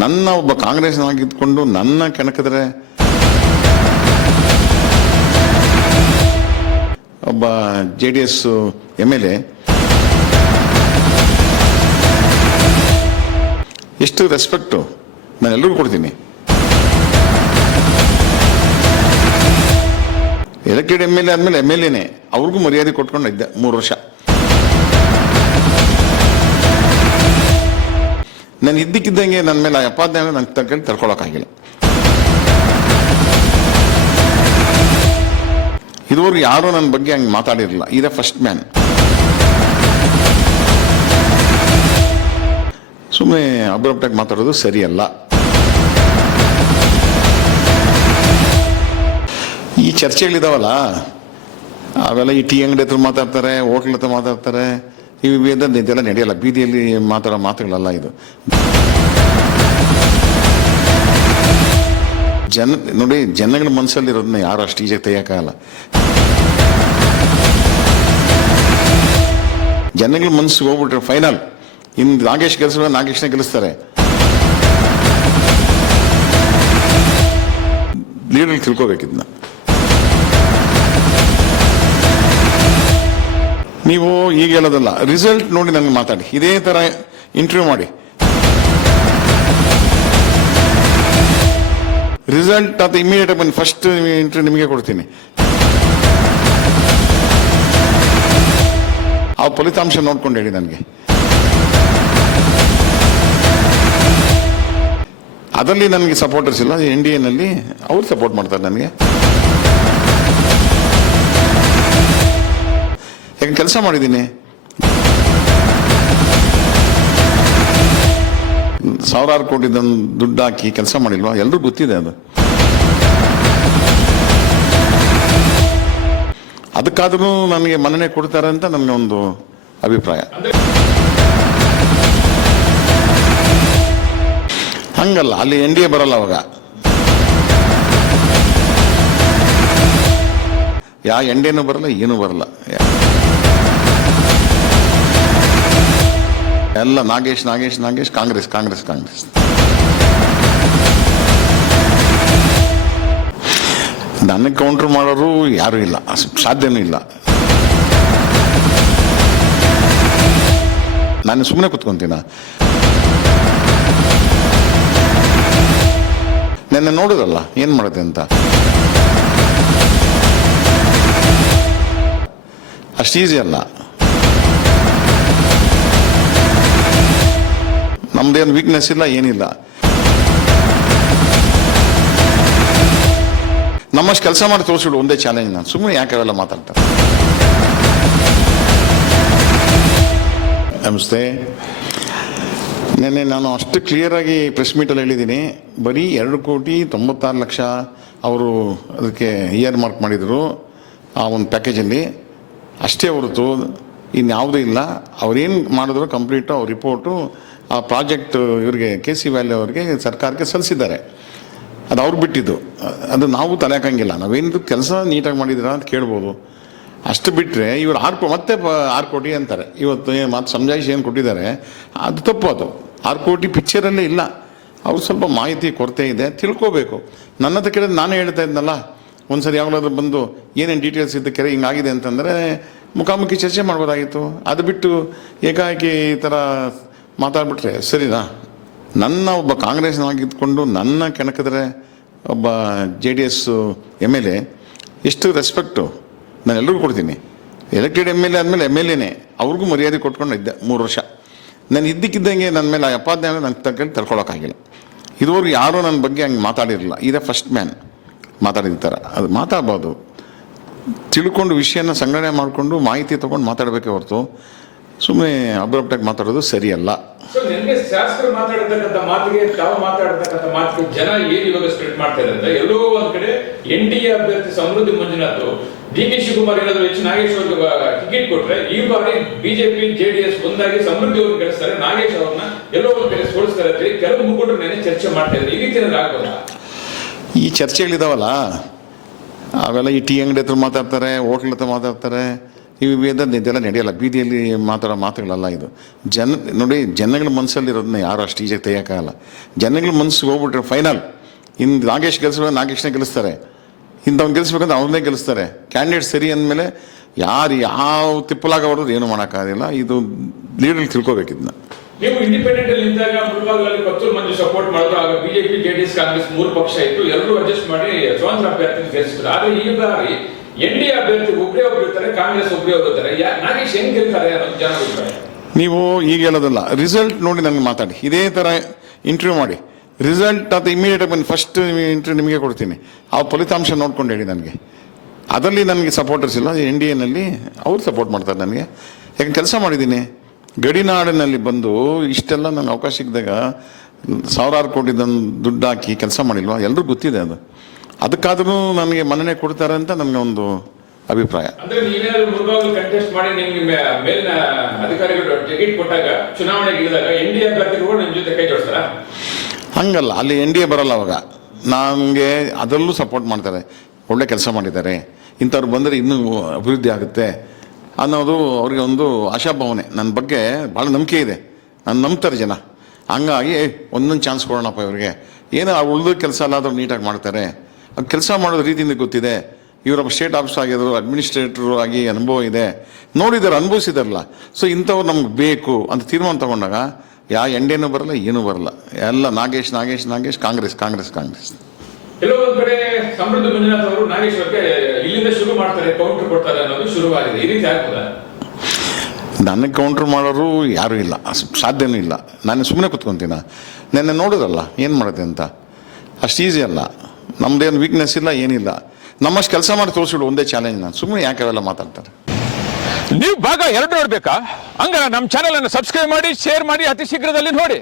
ನನ್ನ ಒಬ್ಬ ಕಾಂಗ್ರೆಸ್ನಾಗಿದ್ಕೊಂಡು ನನ್ನ ಕೆಣಕಿದ್ರೆ ಒಬ್ಬ JDS MLA ಎಷ್ಟು ರೆಸ್ಪೆಕ್ಟು ನಾನು ಎಲ್ರಿಗೂ ಕೊಡ್ತೀನಿ. ಎಲೆಕ್ಟೆಡ್ MLA ಆದಮೇಲೆ MLAನೇ ಅವ್ರಿಗೂ ಮರ್ಯಾದೆ ಕೊಟ್ಕೊಂಡಿದ್ದೆ 3 ವರ್ಷ. ನಾನು ಇದ್ದಕ್ಕಿದ್ದಂಗೆ ನನ್ನ ಮೇಲೆ ಅಪಾದನೆ ನಂಗೆ ತಗೊಂಡು ತಡ್ಕೊಳಕ್ಕಾಗಿಲ್ಲ. ಇದುವರೆಗೂ ಯಾರೂ ನನ್ನ ಬಗ್ಗೆ ಹಂಗೆ ಮಾತಾಡಿರಲಿಲ್ಲ. ಇದೇ ಫಸ್ಟ್ ಮ್ಯಾನ್. ಸುಮ್ಮನೆ ಅಬ್ರಪ್ಟಾಗಿ ಮಾತಾಡೋದು ಸರಿಯಲ್ಲ. ಈ ಚರ್ಚೆಗಳಿದಾವಲ್ಲ ಅವೆಲ್ಲ ಈ ಟೀ ಅಂಗಡಿ ಹತ್ರ ಮಾತಾಡ್ತಾರೆ, ಹೋಟ್ಲ್ ಹತ್ರ ಮಾತಾಡ್ತಾರೆ, ಇದೆಲ್ಲ ನಡೆಯಲ್ಲ. ಬೀದಿಯಲ್ಲಿ ಮಾತಾಡೋ ಮಾತುಗಳಲ್ಲ ಇದು. ನೋಡಿ, ಜನಗಳ ಮನಸ್ಸಲ್ಲಿರೋದನ್ನ ಯಾರು ಅಷ್ಟು ಈಜಾಗಿ ತೆಗಿಯಕ್ಕಾಗಲ್ಲ. ಜನಗಳ ಮನಸ್ಸಿಗೆ ಹೋಗ್ಬಿಟ್ರೆ ಫೈನಲ್ ಇನ್ನು ನಾಗೇಶ್ ಗೆಲ್ಲಿಸುವ ನಾಗೇಶ್ನ ಗೆಲ್ಲಿಸ್ತಾರೆ. ಲೀಡರ್ ತಿಳ್ಕೋಬೇಕಿದ್ನ. ನೀವು ಈಗ ಹೇಳೋದಲ್ಲ, ರಿಸಲ್ಟ್ ನೋಡಿ ನನಗೆ ಮಾತಾಡಿ. ಇದೇ ಥರ ಇಂಟರ್ವ್ಯೂ ಮಾಡಿ. ರಿಸಲ್ಟ್ ಅದು ಇಮಿಡಿಯೇಟ್ ಬಂದು ಫಸ್ಟ್ ಇಂಟರ್ವ್ಯೂ ನಿಮಗೆ ಕೊಡ್ತೀನಿ. ಆ ಫಲಿತಾಂಶ ನೋಡ್ಕೊಂಡು ಹೇಳಿ ನನಗೆ. ಅದರಲ್ಲಿ ನನಗೆ ಸಪೋರ್ಟರ್ಸ್ ಇಲ್ಲ. NDAನಲ್ಲಿ ಅವ್ರು ಸಪೋರ್ಟ್ ಮಾಡ್ತಾರೆ ನನಗೆ. ಯಾಕೆ ಕೆಲಸ ಮಾಡಿದ್ದೀನಿ. ಸಾವಿರಾರು ಕೋಟಿ ದುಡ್ಡು ಹಾಕಿ ಕೆಲಸ ಮಾಡಿಲ್ವಾ? ಎಲ್ರೂ ಗೊತ್ತಿದೆ ಅದು. ಅದಕ್ಕಾದ್ರೂ ನನಗೆ ಮನ್ನಣೆ ಕೊಡ್ತಾರೆ ಅಂತ ನನಗೆ ಒಂದು ಅಭಿಪ್ರಾಯ. ಹಂಗಲ್ಲ, ಅಲ್ಲಿ NDA ಬರಲ್ಲ ಅವಾಗ. NDAನೂ ಬರಲ್ಲ, ಏನೂ ಬರಲ್ಲ. ಎಲ್ಲ ನಾಗೇಶ್ ನಾಗೇಶ್ ನಾಗೇಶ್, ಕಾಂಗ್ರೆಸ್ ಕಾಂಗ್ರೆಸ್ ಕಾಂಗ್ರೆಸ್. ನನಗೆ ಕೌಂಟರ್ ಮಾಡೋರು ಯಾರೂ ಇಲ್ಲ, ಸಾಧ್ಯನೂ ಇಲ್ಲ. ನಾನು ಸುಮ್ಮನೆ ಕೂತ್ಕೊಂತೀನ. ನೆನ್ನೆ ನೋಡಿದ್ರಲ್ಲ ಏನು ಮಾಡುತ್ತೆ ಅಂತ. ಅಷ್ಟು ಈಸಿ ಅಲ್ಲ. ನಮ್ದೇನು ವೀಕ್ನೆಸ್ ಇಲ್ಲ, ಏನಿಲ್ಲ. ನಮ್ಮಷ್ಟು ಕೆಲಸ ಮಾಡಿ ತೋರಿಸಿಡು ಒಂದೇ ಚಾಲೆಂಜ್. ನಾನು ಸುಮ್ಮನೆ ಯಾಕೆ ಅವೆಲ್ಲ ಮಾತಾಡ್ತಾರೆ. ನಮಸ್ತೆ. ನೆನ್ನೆ ನಾನು ಅಷ್ಟು ಕ್ಲಿಯರಾಗಿ ಪ್ರೆಸ್ ಮೀಟಲ್ಲಿ ಹೇಳಿದ್ದೀನಿ. ಬರೀ 2,96,00,000 ಅವರು ಅದಕ್ಕೆ ಇಯರ್ ಮಾರ್ಕ್ ಮಾಡಿದರು ಆ ಒಂದು ಪ್ಯಾಕೇಜಲ್ಲಿ. ಅಷ್ಟೇ ಹೊರತು ಇನ್ಯಾವುದೂ ಇಲ್ಲ. ಅವ್ರೇನು ಮಾಡಿದ್ರು ಕಂಪ್ಲೀಟು ಅವ್ರ ರಿಪೋರ್ಟು ಆ ಪ್ರಾಜೆಕ್ಟ್ ಇವರಿಗೆ KC ವ್ಯಾಲಿ ಅವ್ರಿಗೆ ಸರ್ಕಾರಕ್ಕೆ ಸಲ್ಲಿಸಿದ್ದಾರೆ. ಅದು ಅವ್ರು ಬಿಟ್ಟಿದ್ದು. ಅದು ನಾವು ತಲೆ ಹಾಕಂಗಿಲ್ಲ. ನಾವೇನಿದು ಕೆಲಸ ನೀಟಾಗಿ ಮಾಡಿದ್ದೀರಾ ಅಂತ ಕೇಳ್ಬೋದು. ಅಷ್ಟು ಬಿಟ್ಟರೆ ಇವರು ಮತ್ತೆ 6 ಕೋಟಿ ಅಂತಾರೆ. ಇವತ್ತು ಮಾತು ಸಮಜಾಯಿಷಿ ಏನು ಕೊಟ್ಟಿದ್ದಾರೆ ಅದು ತಪ್ಪು. ಅದು 6 ಕೋಟಿ ಪಿಕ್ಚರಲ್ಲೇ ಇಲ್ಲ. ಅವ್ರು ಸ್ವಲ್ಪ ಮಾಹಿತಿ ಕೊರತೆ ಇದೆ, ತಿಳ್ಕೋಬೇಕು. ನನ್ನ ಹತ್ರ ಕೇಳಿದ್ರೆ ನಾನೇ ಹೇಳ್ತಾ ಇದ್ನಲ್ಲ, ಒಂದ್ಸರಿ ಯಾವಾಗಲಾದ್ರೂ ಬಂದು ಏನೇನು ಡೀಟೇಲ್ಸ್ ಇದ್ದಕ್ಕೆ ಹಿಂಗಾಗಿದೆ ಅಂತಂದರೆ ಮುಖಾಮುಖಿ ಚರ್ಚೆ ಮಾಡ್ಬೋದಾಗಿತ್ತು. ಅದು ಬಿಟ್ಟು ಏಕಾಏಕಿ ಈ ಥರ ಮಾತಾಡ್ಬಿಟ್ರೆ ಸರಿನಾ? ನನ್ನ ಒಬ್ಬ ಕಾಂಗ್ರೆಸ್ನಾಗಿದ್ಕೊಂಡು ನನ್ನ ಕೆಣಕಿದ್ರೆ ಒಬ್ಬ JDS MLA ಎಷ್ಟು ರೆಸ್ಪೆಕ್ಟು ನಾನು ಎಲ್ರಿಗೂ ಕೊಡ್ತೀನಿ. ಎಲೆಕ್ಟೆಡ್ MLA ಆದಮೇಲೆ MLAನೇ ಅವ್ರಿಗೂ ಮರ್ಯಾದೆ ಕೊಟ್ಕೊಂಡಿದ್ದೆ 3 ವರ್ಷ. ನಾನು ಇದ್ದಕ್ಕಿದ್ದಂಗೆ ನನ್ನ ಮೇಲೆ ಅಪಾದನೆ ನಂಗೆ ತಗೊಂಡು ತಡ್ಕೊಳಕ್ಕಾಗಿಲ್ಲ. ಇದುವರೆಗೂ ಯಾರೂ ನನ್ನ ಬಗ್ಗೆ ಹಂಗೆ ಮಾತಾಡಿರಲಿಲ್ಲ. ಇದೇ ಫಸ್ಟ್ ಮ್ಯಾನ್ ಮಾತಾಡಿದ ಥರ. ಅದು ಮಾತಾಡ್ಬೋದು. ತಿಳ್ಕೊಂಡು ವಿಷಯನ ಸಂಗ್ರಹಣೆ ಮಾಡಿಕೊಂಡು ಮಾಹಿತಿ ತೊಗೊಂಡು ಮಾತಾಡಬೇಕೇ ಹೊರತು ಸುಮ್ಮನೆ ಅಬ್ರಪ್ಟಾಗಿ ಮಾತಾಡೋದು ಸರಿಯಲ್ಲ. ಶಾಸಕರು ಮಾತಾಡತಕ್ಕಂಥ ಮಾತಿಗೆ ತಾವು ಮಾತಾಡತಕ್ಕಂಥ ಮಾತಿಗೆ ಜನ ಏನು ಇವಾಗ ಸ್ಪ್ರೆಡ್ ಮಾಡ್ತಾ ಇದ್ದಾರೆ. ಎಲ್ಲೋ ಒಂದ್ ಕಡೆ NDA ಅಭ್ಯರ್ಥಿ ಸಮೃದ್ಧಿ ಮಂಜುನಾಥ್ DK ಶಿವಕುಮಾರ್ ಏನಾದ್ರು ನಾಗೇಶ್ ಅವ್ರಿಗೆ ಟಿಕೆಟ್ ಕೊಟ್ರೆ ಈ ಬಾರಿ BJP JDS ಒಂದಾಗಿ ಸಮೃದ್ಧಿ ಅವ್ರನ್ನ ಗೆಲ್ಲಿಸ್ತಾರೆ, ನಾಗೇಶ್ ಅವ್ರನ್ನ ಎಲ್ಲೋ ಒಂದ್ ಕಡೆ ಸೋಲಿಸ್ತಾರೆ ಅಂತ ಕೆಲವು ಮುಖಂಡರು ನೆನೆ ಚರ್ಚೆ ಮಾಡ್ತಾ ಇದ್ದಾರೆ. ಈ ರೀತಿ ಆಗ್ಬೋದ? ಈ ಚರ್ಚೆಗಳಿದಾವಲ್ಲ ಅವೆಲ್ಲ ಈ ಟೀ ಅಂಗಡಿ ಹತ್ರ ಮಾತಾಡ್ತಾರೆ, ಹೋಟ್ಲ್ ಹತ್ರ ಮಾತಾಡ್ತಾರೆ, ಇದೆಲ್ಲ ನಡೆಯಲ್ಲ. ಬೀದಿಯಲ್ಲಿ ಮಾತಾಡೋ ಮಾತುಗಳಲ್ಲ ಇದು. ನೋಡಿ, ಜನಗಳ ಮನಸ್ಸಲ್ಲಿರೋದನ್ನ ಯಾರು ಅಷ್ಟು ಈಜಿಯಾಗಿ ತೆಗಿಯೋಕ್ಕಾಗಲ್ಲ. ಜನಗಳ ಮನಸ್ಸಿಗೆ ಹೋಗ್ಬಿಟ್ರೆ ಫೈನಲ್ ಇನ್ನು ನಾಗೇಶ್ ಗೆಲ್ಲಿಸ್ಬೇಕು, ನಾಗೇಶ್ನೇ ಗೆಲ್ಲಿಸ್ತಾರೆ. ಇಂಥವ್ನು ಗೆಲ್ಲಿಸ್ಬೇಕಂದ್ರೆ ಅವ್ರನ್ನೇ ಗೆಲ್ಲಿಸ್ತಾರೆ. ಕ್ಯಾಂಡಿಡೇಟ್ ಸರಿ ಅಂದಮೇಲೆ ಯಾರು ಯಾವ ತಿಪ್ಪಲಾಗ ಹೊಡೆದು ಏನು ಮಾಡೋಕ್ಕಾಗಿಲ್ಲ. ಇದು ಲೀಡರ್ ತಿಳ್ಕೊಬೇಕಿದ್ನ. ನೀವು ಇಂಡಿಪೆಂಡೆಂಟ್ ಅಲ್ಲಿ ಇದ್ದಾಗ ಮುಳಬಾಗಿಲಲ್ಲಿ ಕೊತ್ತೂರು ಮಂಜು ಸಪೋರ್ಟ್ ಮಾಡಿದ್ರು. ಆಗ ಬಿಜೆಪಿ, ಜೆಡಿಎಸ್, ಕಾಂಗ್ರೆಸ್ 3 ಪಕ್ಷ ಇತ್ತು. ಎಲ್ಲರೂ ಅಡ್ಜಸ್ಟ್ ಮಾಡಿ ಸ್ವತಂತ್ರ ಅಭ್ಯರ್ಥಿ ಗೆಲ್ಲಿಸಿದ್ರು. ಆದ್ರೆ ಈ ಬಾರಿ NDA ಅಭ್ಯರ್ಥಿ ಒಬ್ಬರೇ ಇರ್ತಾರೆ, ಕಾಂಗ್ರೆಸ್ ಒಬ್ಬರೇ ಇರ್ತಾರೆ. ನಾಗೇಶ್ ಹೆಂಗ್ ಗೆಲ್ತಾರೆ ಅನ್ನೋದು ಜನ ಗೊತ್ತಾರೆ. ನೀವು ಈಗ ಹೇಳೋದಲ್ಲ, ರಿಸಲ್ಟ್ ನೋಡಿ ನನಗೆ ಮಾತಾಡಿ. ಇದೇ ಥರ ಇಂಟರ್ವ್ಯೂ ಮಾಡಿ, ರಿಸಲ್ಟ್ ಅದು ಇಮಿಡಿಯೇಟಾಗಿ ಬಂದು ಫಸ್ಟ್ ಇಂಟರ್ವ್ಯೂ ನಿಮಗೆ ಕೊಡ್ತೀನಿ. ಆ ಫಲಿತಾಂಶ ನೋಡ್ಕೊಂಡು ಹೇಳಿ ನನಗೆ. ಅದರಲ್ಲಿ ನನಗೆ ಸಪೋರ್ಟರ್ಸ್ ಇಲ್ಲ. NDAನಲ್ಲಿ ಅವ್ರು ಸಪೋರ್ಟ್ ಮಾಡ್ತಾರೆ ನನಗೆ. ಯಾಕೆ ಕೆಲಸ ಮಾಡಿದ್ದೀನಿ ಗಡಿನಾಡಿನಲ್ಲಿ ಬಂದು ಇಷ್ಟೆಲ್ಲ ನನಗೆ ಅವಕಾಶ ಸಿಕ್ಕಿದಾಗ ಸಾವಿರಾರು ಕೋಟಿ ದುಡ್ಡು ಹಾಕಿ ಕೆಲಸ ಮಾಡಿಲ್ವಾ, ಎಲ್ರಿಗೂ ಗೊತ್ತಿದೆ ಅದು. ಅದಕ್ಕಾದ್ರೂ ನನಗೆ ಮನ್ನಣೆ ಕೊಡ್ತಾರೆ ಅಂತ ನನಗೆ ಒಂದು ಅಭಿಪ್ರಾಯ. ಅಂದ್ರೆ ನೀವೇನಾದ್ರೂ ಮುಳಬಾಗಿಲು ಕಂಟೆಸ್ಟ್ ಮಾಡಿ ನಿಮ್ಗೆ ಮೇಲಿನ ಅಧಿಕಾರಿಗಳು ಟಿಕೆಟ್ ಕೊಟ್ಟಾಗ ಚುನಾವಣೆಗೆ ಇಳಿದಾಗ NDA ಅಭ್ಯರ್ಥಿಗಳು ನಿಮ್ಮ ಜೊತೆ ಕೈ ಜೋಡಿಸ್ತಾರ? ಹಂಗಲ್ಲ, ಅಲ್ಲಿ NDA ಬರಲ್ಲ. ಅವಾಗ ನನಗೆ ಅದರಲ್ಲೂ ಸಪೋರ್ಟ್ ಮಾಡ್ತಾರೆ. ಒಳ್ಳೆ ಕೆಲಸ ಮಾಡಿದ್ದಾರೆ, ಇಂಥವ್ರು ಬಂದರೆ ಇನ್ನೂ ಅಭಿವೃದ್ಧಿ ಆಗುತ್ತೆ ಅನ್ನೋದು ಅವ್ರಿಗೆ ಒಂದು ಆಶಾಭಾವನೆ. ನನ್ನ ಬಗ್ಗೆ ಭಾಳ ನಂಬಿಕೆ ಇದೆ, ನಾನು ನಂಬ್ತಾರೆ ಜನ. ಹಂಗಾಗಿ ಒಂದೊಂದು ಚಾನ್ಸ್ ಕೊಡೋಣಪ್ಪ ಇವ್ರಿಗೆ, ಏನೋ ಉಳಿದ ಕೆಲಸ ಎಲ್ಲಾದರೂ ನೀಟಾಗಿ ಮಾಡ್ತಾರೆ. ಅದು ಕೆಲಸ ಮಾಡೋದು ರೀತಿಯಿಂದ ಗೊತ್ತಿದೆ. ಇವರೊಬ್ಬ ಸ್ಟೇಟ್ ಆಫೀಸ್ ಆಗಿದ್ರು, ಅಡ್ಮಿನಿಸ್ಟ್ರೇಟ್ರು ಆಗಿ ಅನುಭವ ಇದೆ, ನೋಡಿದ್ದಾರೆ, ಅನುಭವಿಸಿದಾರಲ್ಲ. ಸೊ ಇಂಥವ್ರು ನಮ್ಗೆ ಬೇಕು ಅಂತ ತೀರ್ಮಾನ ತಗೊಂಡಾಗ ಯಾವ NDAನೂ ಬರಲ್ಲ, ಏನೂ ಬರಲ್ಲ. ಎಲ್ಲ ನಾಗೇಶ್ ನಾಗೇಶ್ ನಾಗೇಶ್, ಕಾಂಗ್ರೆಸ್ ಕಾಂಗ್ರೆಸ್ ಕಾಂಗ್ರೆಸ್. ಎಲ್ಲೋ ಒಂದ್ ಕಡೆ ಸಮೃದ್ಧಿ ಮಂಜುನಾಥ್ ಅವರು ನಾಗೇಶ್ ಅವ್ರಿಗೆ ಇಲ್ಲಿಂದ ಶುರು ಮಾಡ್ತಾರೆ, ಕೌಂಟರ್ ಕೊಡ್ತಾರೆ ಅನ್ನೋದು ಶುರುವಾಗಿದೆ. ಈ ರೀತಿ ಆಗ್ಬೋದಾ? ನನಗೆ ಕೌಂಟ್ರ್ ಮಾಡೋರು ಯಾರೂ ಇಲ್ಲ, ಸಾಧ್ಯನೂ ಇಲ್ಲ. ನಾನು ಸುಮ್ಮನೆ ಕೂತ್ಕೊತೀನ. ನೆನ್ನೆ ನೋಡೋದಲ್ಲ ಏನು ಮಾಡುತ್ತೆ ಅಂತ. ಅಷ್ಟು ಈಸಿ ಅಲ್ಲ. ನಮ್ಮದೇನು ವೀಕ್ನೆಸ್ ಇಲ್ಲ, ಏನಿಲ್ಲ. ನಮ್ಮಷ್ಟು ಕೆಲಸ ಮಾಡಿ ತೋರಿಸಿಬಿಡು ಒಂದೇ ಚಾಲೆಂಜ್. ನಾನು ಸುಮ್ಮನೆ ಯಾಕೆ ಅವೆಲ್ಲ ಮಾತಾಡ್ತಾರೆ. ನೀವು ಭಾಗ 2 ನೋಡ್ಬೇಕಾ? ಹಂಗ ನಮ್ಮ ಚಾನೆಲ್ ಅನ್ನು ಸಬ್ಸ್ಕ್ರೈಬ್ ಮಾಡಿ, ಶೇರ್ ಮಾಡಿ, ಅತಿ ಶೀಘ್ರದಲ್ಲಿ ನೋಡಿ.